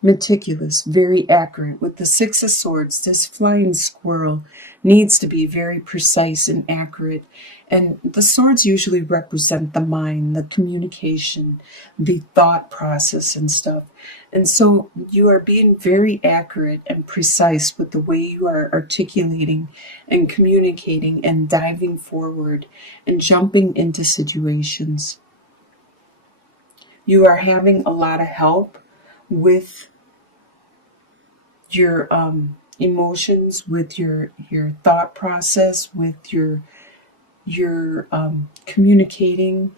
meticulous, very accurate. With the Six of Swords, this flying squirrel needs to be very precise and accurate. And the swords usually represent the mind, the communication, the thought process and stuff. And so you are being very accurate and precise with the way you are articulating and communicating and diving forward and jumping into situations. You are having a lot of help with your emotions, with your thought process, with your communicating.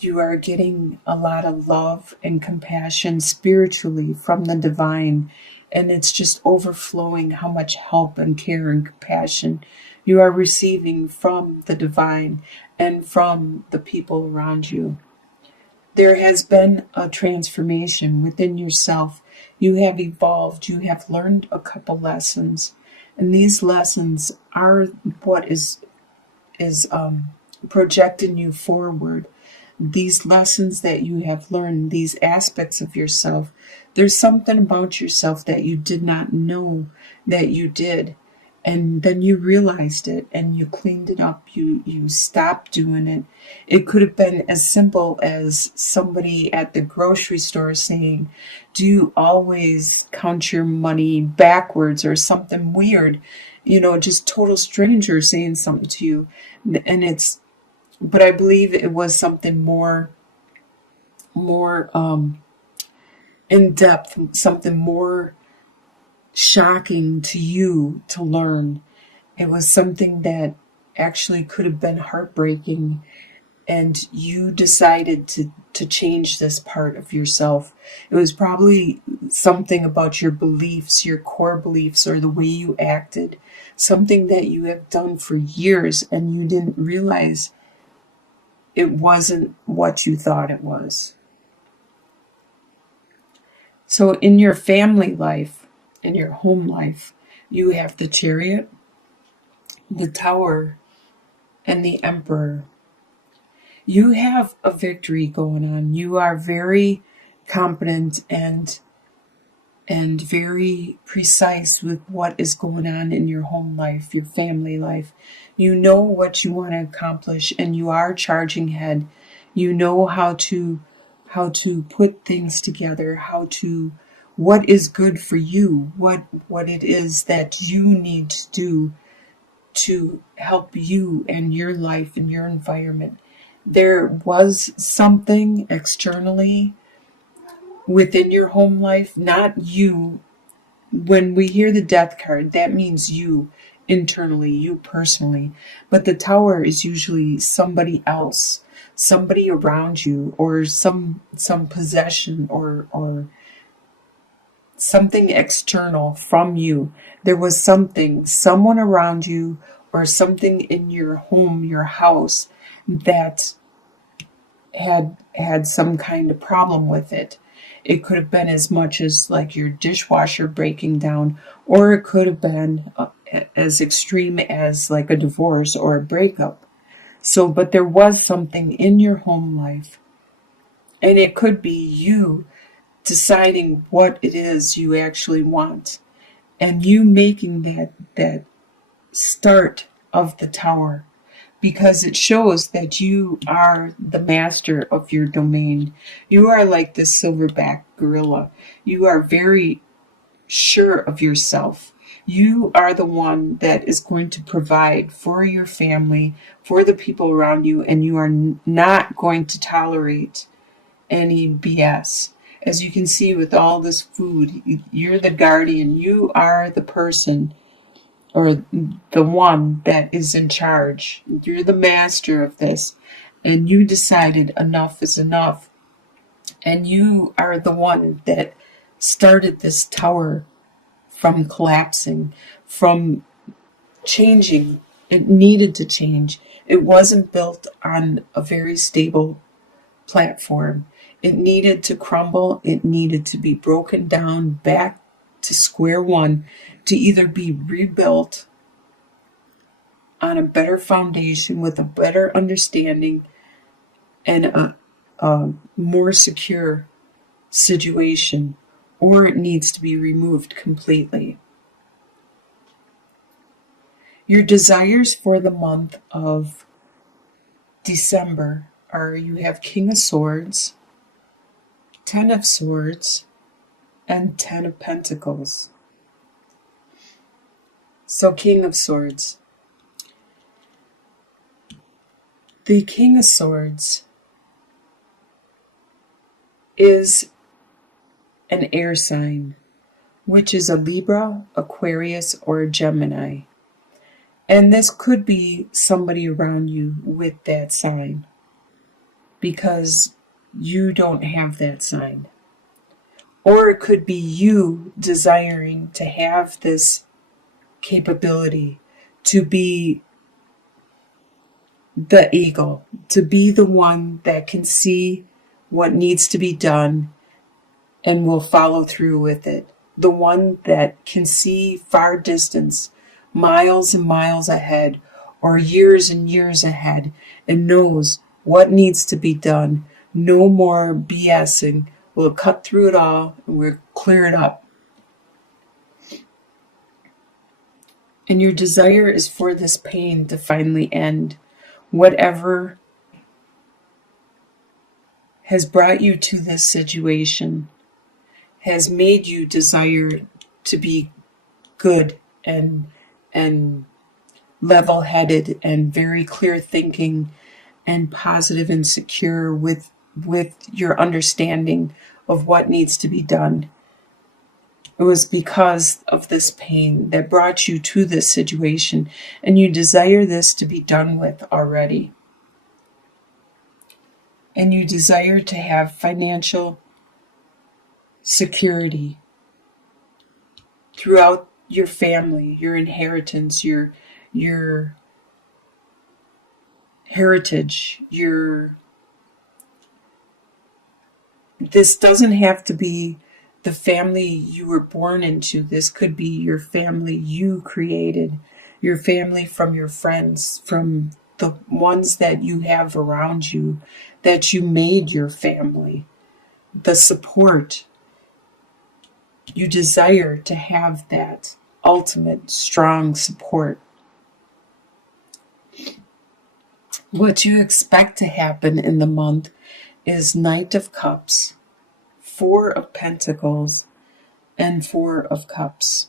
You are getting a lot of love and compassion spiritually from the divine, and it's just overflowing how much help and care and compassion you are receiving from the divine and from the people around you. There has been a transformation within yourself. You have evolved. You have learned a couple lessons. And these lessons are what is projecting you forward. These lessons that you have learned, these aspects of yourself, there's something about yourself that you did not know that you did. And then you realized it and you cleaned it up. You stopped doing it. It could have been as simple as somebody at the grocery store saying, "Do you always count your money backwards?" or something weird, just total stranger saying something to you. But I believe it was something more in depth, something more shocking to you to learn. It was something that actually could have been heartbreaking, and you decided to change this part of yourself. It was probably something about your beliefs, your core beliefs, or the way you acted, something that you have done for years and you didn't realize it wasn't what you thought it was. So in your family life, in your home life, you have the Chariot, the Tower, and the Emperor. You have a victory going on. You are very competent and very precise with what is going on in your home life, your family life. You know what you want to accomplish, and you are charging ahead. You know how to put things together, what is good for you, what it is that you need to do to help you and your life and your environment. There was something externally within your home life, not you. When we hear the Death card, that means you internally, you personally. But the Tower is usually somebody else, somebody around you, or some possession or something external from you. There was someone around you, or something in your home, your house, that had some kind of problem with it. It could have been as much as like your dishwasher breaking down, or it could have been as extreme as like a divorce or a breakup. So, but there was something in your home life, and it could be you deciding what it is you actually want, and you making that start of the Tower, because it shows that you are the master of your domain. You are like the silverback gorilla. You are very sure of yourself. You are the one that is going to provide for your family, for the people around you, and you are not going to tolerate any BS. As you can see with all this food, you're the guardian. You are the person, or the one that is in charge. You're the master of this, and you decided enough is enough. And you are the one that started this Tower from collapsing, from changing. It needed to change. It wasn't built on a very stable platform. It needed to crumble. It needed to be broken down back to square one, to either be rebuilt on a better foundation with a better understanding and a more secure situation, or it needs to be removed completely. Your desires for the month of December are, you have King of Swords, 10 of Swords, and 10 of Pentacles. So King of Swords. The King of Swords is an air sign, which is a Libra, Aquarius, or a Gemini. And this could be somebody around you with that sign, because you don't have that sign. Or it could be you desiring to have this capability to be the eagle, to be the one that can see what needs to be done and will follow through with it. The one that can see far distance, miles and miles ahead, or years and years ahead, and knows what needs to be done. No more BSing. We'll cut through it all and we'll clear it up. And your desire is for this pain to finally end. Whatever has brought you to this situation has made you desire to be good and level-headed and very clear thinking and positive and secure with your understanding of what needs to be done. It was because of this pain that brought you to this situation, and you desire this to be done with already. And you desire to have financial security throughout your family, your inheritance, your heritage, this doesn't have to be the family you were born into. This could be your family you created, your family from your friends, from the ones that you have around you, that you made your family, the support. You desire to have that ultimate strong support. What you expect to happen in the month is Knight of Cups, 4 of Pentacles, and 4 of Cups.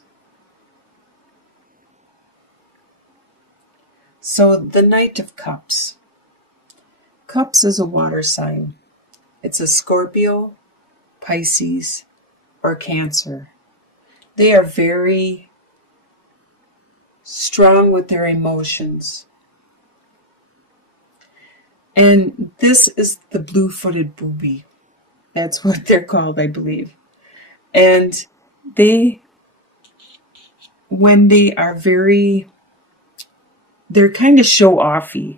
So the Knight of Cups. Cups is a water sign. It's a Scorpio, Pisces, or Cancer. They are very strong with their emotions. And this is the blue-footed booby. That's what they're called, I believe. And when they are they're kind of show-offy.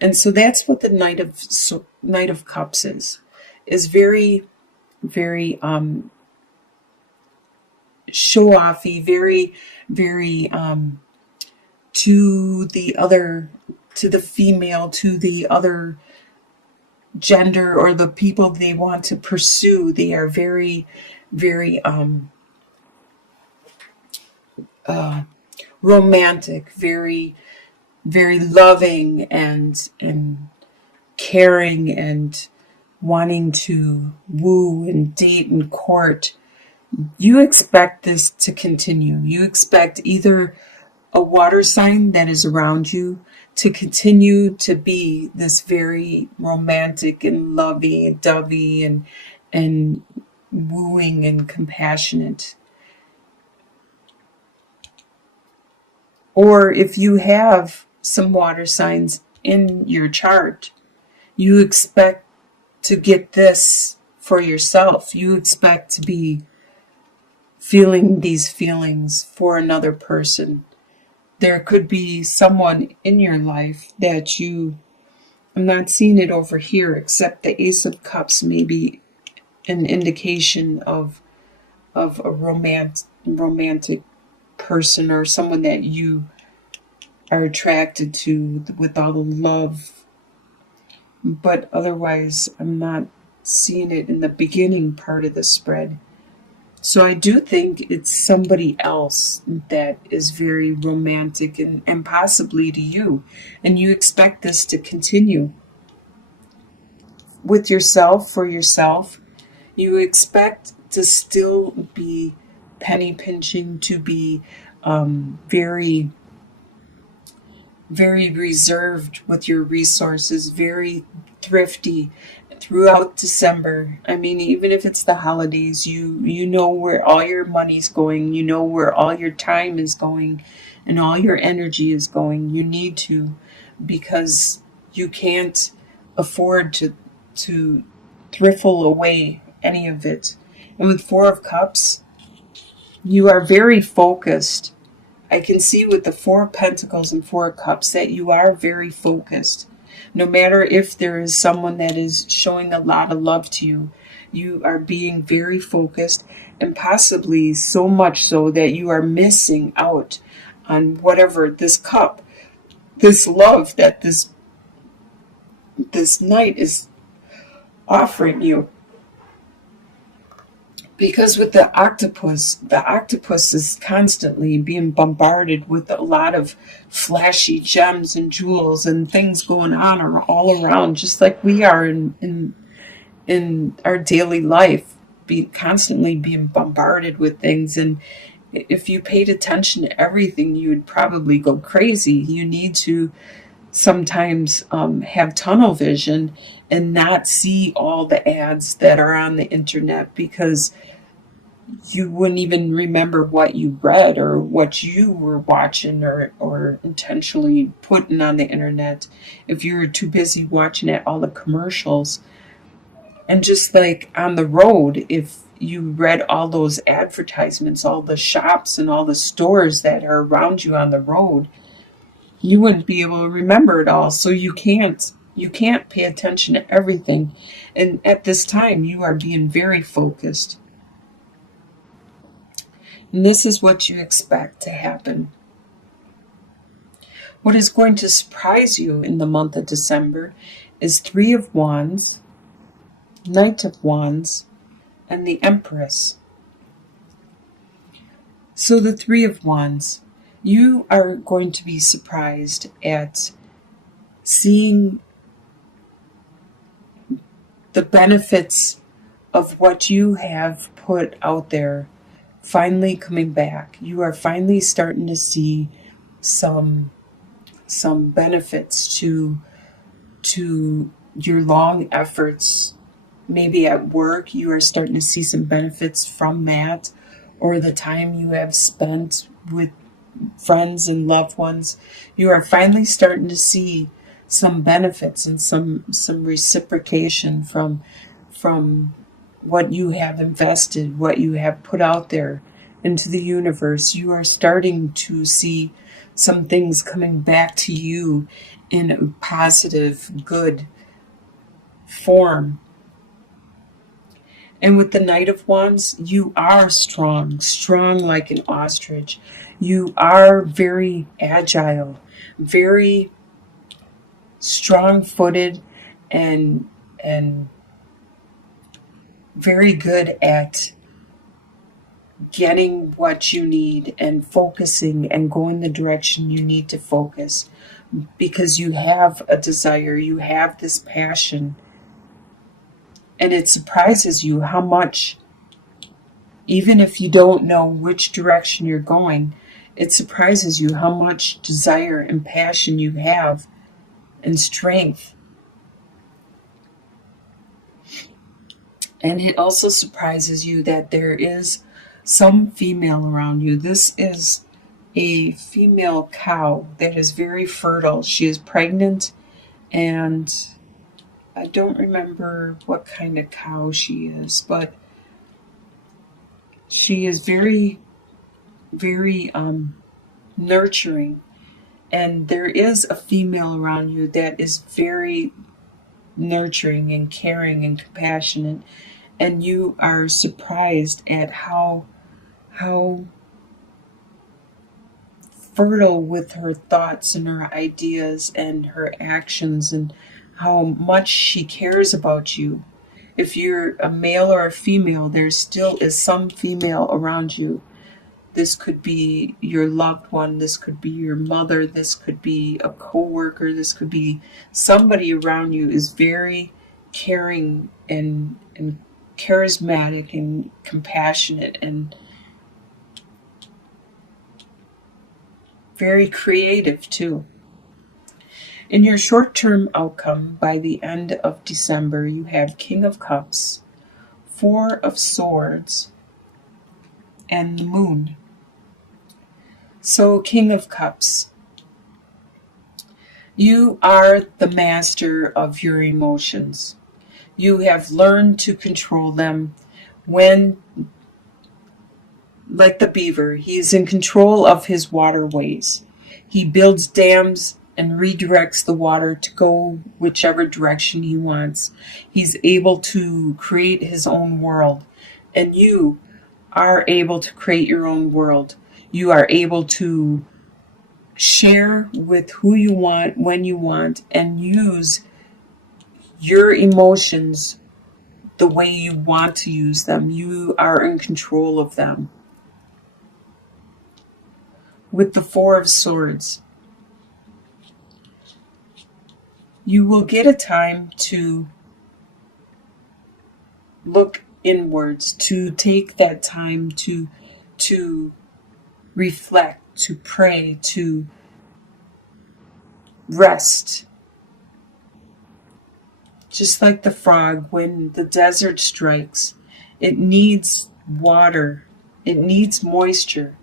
And so that's what the Knight of Cups is very, very show-offy, very, very to the female, to the other gender or the people they want to pursue. They are very, very romantic, very, very loving and caring and wanting to woo and date and court. You expect this to continue. You expect either a water sign that is around you to continue to be this very romantic and lovey-dovey and wooing and compassionate. Or if you have some water signs in your chart, you expect to get this for yourself. You expect to be feeling these feelings for another person. There could be someone in your life that I'm not seeing it over here, except the Ace of Cups may be an indication of a romantic person or someone that you are attracted to with all the love. But otherwise, I'm not seeing it in the beginning part of the spread. So I do think it's somebody else that is very romantic and possibly to you. And you expect this to continue with yourself, for yourself. You expect to still be penny pinching, to be very, very reserved with your resources, very thrifty throughout December. I mean, even if it's the holidays, you know where all your money's going, you know where all your time is going and all your energy is going. You need to, because you can't afford to thriffle away any of it. And with 4 of Cups, you are very focused. I can see with the 4 of Pentacles and 4 of Cups that you are very focused. No matter if there is someone that is showing a lot of love to you, you are being very focused, and possibly so much so that you are missing out on whatever this cup, this love that this knight is offering you. Because with the octopus is constantly being bombarded with a lot of flashy gems and jewels and things going on all around, just like we are in our daily life, constantly being bombarded with things. And if you paid attention to everything, you would probably go crazy. You need to sometimes have tunnel vision and not see all the ads that are on the internet, because you wouldn't even remember what you read or what you were watching or intentionally putting on the internet if you were too busy watching at all the commercials. And just like on the road, if you read all those advertisements, all the shops and all the stores that are around you on the road, you wouldn't be able to remember it all. So you can't pay attention to everything. And at this time, you are being very focused. And this is what you expect to happen. What is going to surprise you in the month of December is 3 of Wands, Knight of Wands, and the Empress. So the 3 of Wands, you are going to be surprised at seeing the benefits of what you have put out there finally coming back. You are finally starting to see some benefits to your long efforts. Maybe at work, you are starting to see some benefits from that, or the time you have spent with friends and loved ones. You are finally starting to see some benefits and some reciprocation from what you have invested, what you have put out there into the universe. You are starting to see some things coming back to you in a positive, good form. And with the Knight of Wands, you are strong like an ostrich. You are very agile, very strong-footed, and very good at getting what you need and focusing and going the direction you need to focus, because you have a desire, you have this passion. And it surprises you how much, even if you don't know which direction you're going, it surprises you how much desire and passion you have and strength. And it also surprises you that there is some female around you. This is a female cow that is very fertile. She is pregnant, and I don't remember what kind of cow she is, but she is very, very nurturing. And there is a female around you that is very nurturing and caring and compassionate. And you are surprised at how fertile with her thoughts and her ideas and her actions, and how much she cares about you. If you're a male or a female, there still is some female around you. This could be your loved one, this could be your mother, this could be a coworker, this could be somebody around you is very caring and charismatic and compassionate and very creative too. In your short-term outcome, by the end of December, you have King of Cups, Four of Swords, and the Moon. So, King of Cups, you are the master of your emotions. You have learned to control them when, like the beaver, he is in control of his waterways. He builds dams and redirects the water to go whichever direction he wants. He's able to create his own world. And you are able to create your own world. You are able to share with who you want, when you want, and use your emotions the way you want to use them. You are in control of them. With the Four of Swords, you will get a time to look inwards, to take that time to reflect, to pray, to rest. Just like the frog, when the desert strikes, it needs water, it needs moisture.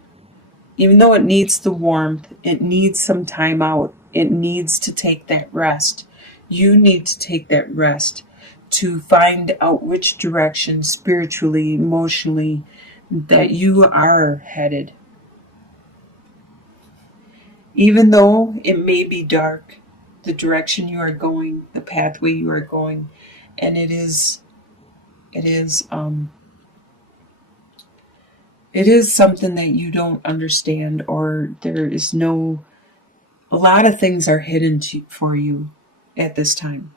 Even though it needs the warmth, it needs some time out. It needs to take that rest. You need to take that rest to find out which direction spiritually, emotionally, that you are headed. Even though it may be dark, the direction you are going, the pathway you are going, and it is something that you don't understand, or there is no, a lot of things are hidden for you at this time.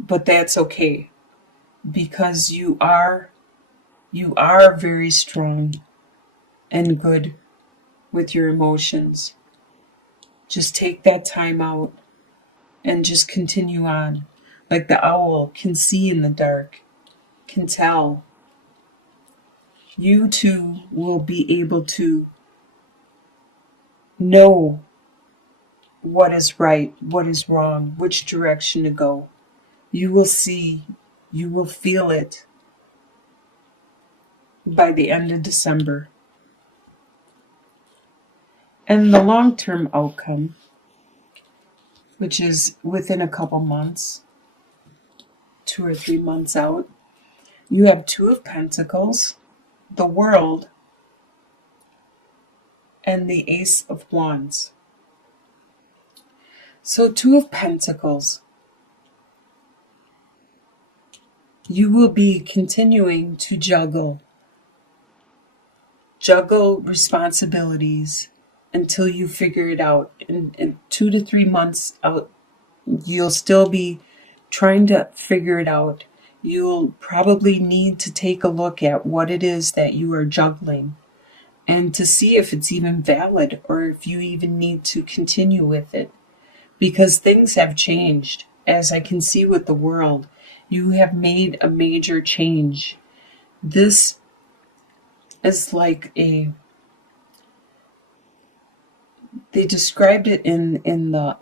But that's okay, because you are very strong and good with your emotions. Just take that time out and just continue on. Like the owl can see in the dark, can tell. You too will be able to know what is right, what is wrong, which direction to go. You will see, you will feel it by the end of December. And the long-term outcome, which is within a couple months, 2 or 3 months out, you have Two of Pentacles, the World, and the Ace of Wands. So Two of Pentacles, you will be continuing to juggle responsibilities until you figure it out. In 2 to 3 months out, you'll still be trying to figure it out. You'll probably need to take a look at what it is that you are juggling and to see if it's even valid or if you even need to continue with it. Because things have changed. As I can see with the World, you have made a major change. This is like they described it in the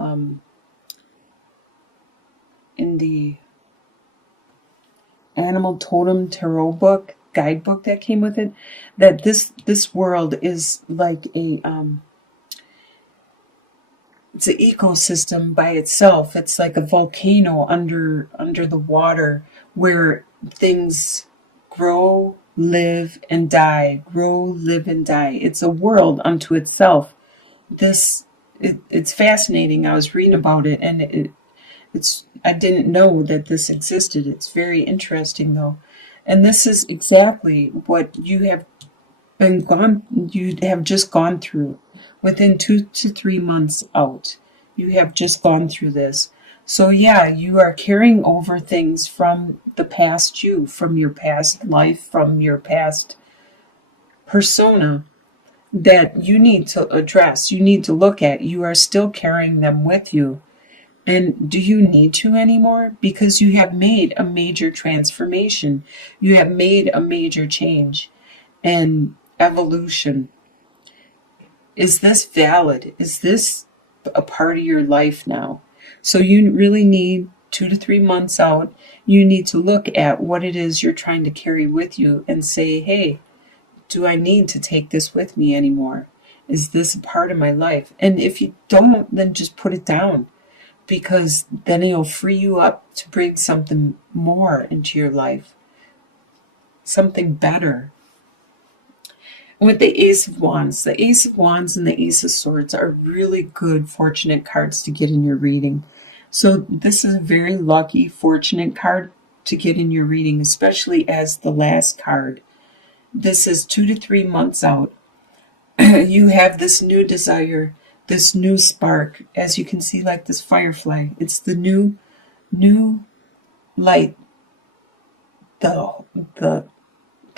Animal Totem Tarot book, guidebook that came with it, that this world is like it's an ecosystem by itself. It's like a volcano under the water where things grow, live, and die. Grow, live, and die. It's a world unto itself. It's fascinating. I was reading about it, and I didn't know that this existed. It's very interesting, though. And this is exactly what you have just gone through. Within 2 to 3 months out, you have just gone through this. So yeah, you are carrying over things from the past you, from your past life, from your past persona that you need to address, you need to look at. You are still carrying them with you. And do you need to anymore? Because you have made a major transformation. You have made a major change and evolution. Is this valid? Is this a part of your life now? So you really need 2 to 3 months out. You need to look at what it is you're trying to carry with you and say, hey, do I need to take this with me anymore? Is this a part of my life? And if you don't, then just put it down, because then it'll free you up to bring something more into your life, something better. And with the Ace of Wands, the Ace of Wands and the Ace of Swords are really good fortunate cards to get in your reading. So this is a very lucky, fortunate card to get in your reading, especially as the last card. This is 2 to 3 months out. You have this new desire, this new spark, as you can see, like this firefly. It's the new light, the the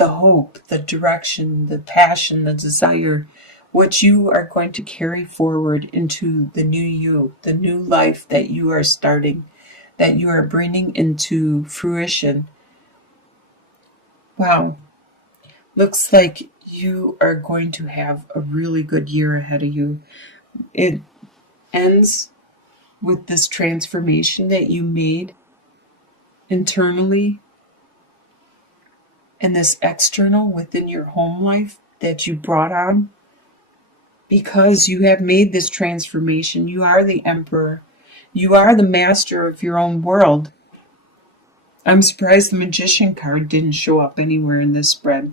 the hope, the direction, the passion, the desire, what you are going to carry forward into the new you, the new life that you are starting, that you are bringing into fruition. Wow. Looks like you are going to have a really good year ahead of you. It ends with this transformation that you made internally and this external within your home life that you brought on, because you have made this transformation. You are the emperor. You are the master of your own world. I'm surprised the magician card didn't show up anywhere in this spread.